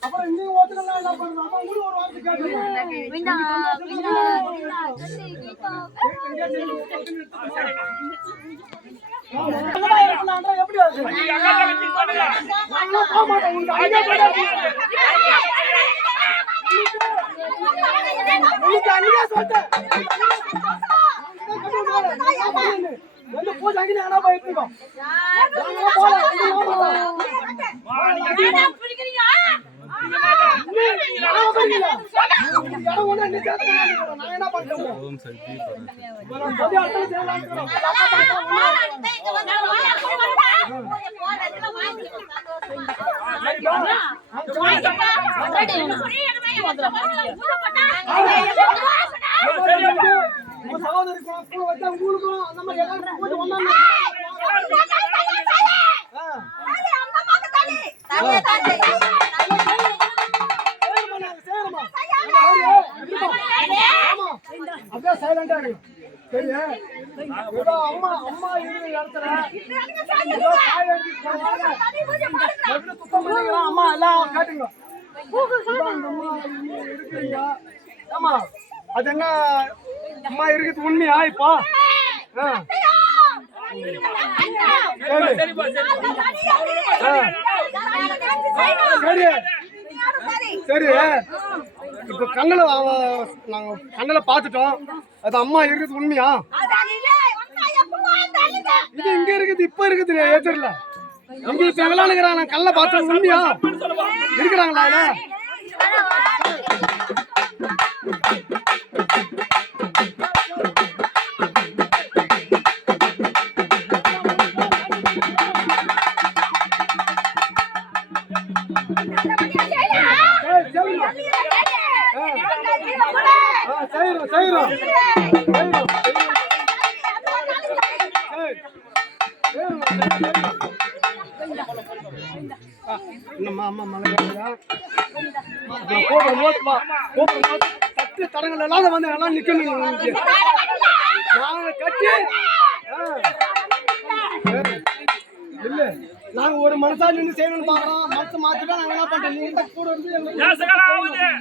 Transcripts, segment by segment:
அப்புறம் இங்க ஓட்டுலாம் என்ன பண்ணுறோம் அம்மா ஒரு வார்த்தை கேட்டேன் எப்படி உனக்கு அன்னைக்கே சொல்லிட்டேன் வந்து பூஜை அங்கே என்ன போயிட்டு போகலாம் வா, அப்படியே சைலண்டா இருக்கு சரி ஏதோ அம்மா அம்மா இருக்கிற இடத்துல ஏதோ காய் அடிச்சு போவாங்க. எப்படி சுத்தம் பண்ணிக்கலாம். அம்மா எல்லாம் காட்டுங்க. ஆமா. அது என்ன? அம்மா இருக்குது உண்மையா இப்போ? ஆ. சரி. சரி சரி இப்போ கண்ணில் நாங்கள் கண்ணில் பார்த்துட்டோம். அது அம்மா இருக்குது உண்மையா? இது இங்க இருக்குது இப்போ இருக்குது ஏச்சர்ல இங்க இப்போ இருக்கிறாங்க நான் கண்ணில் பார்த்தது உண்மையா இருக்கிறாங்களா இதுல? சரி, சரிம்மா. என்னம்மா அம்மா மழை வா கூப்பிடும் போது தட்டு தடங்கள் எல்லாம் வந்து எல்லாம் நிக்கணும். இங்க. நாங்க கட்டி. இல்ல நாங்க ஒரு மனசா நின்று செய்யணும்னு பாக்குறோம் மனசு மாத்திட்டா நாங்க என்ன பண்றோம் நீங்க கூட எங்களுக்கு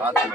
காத்து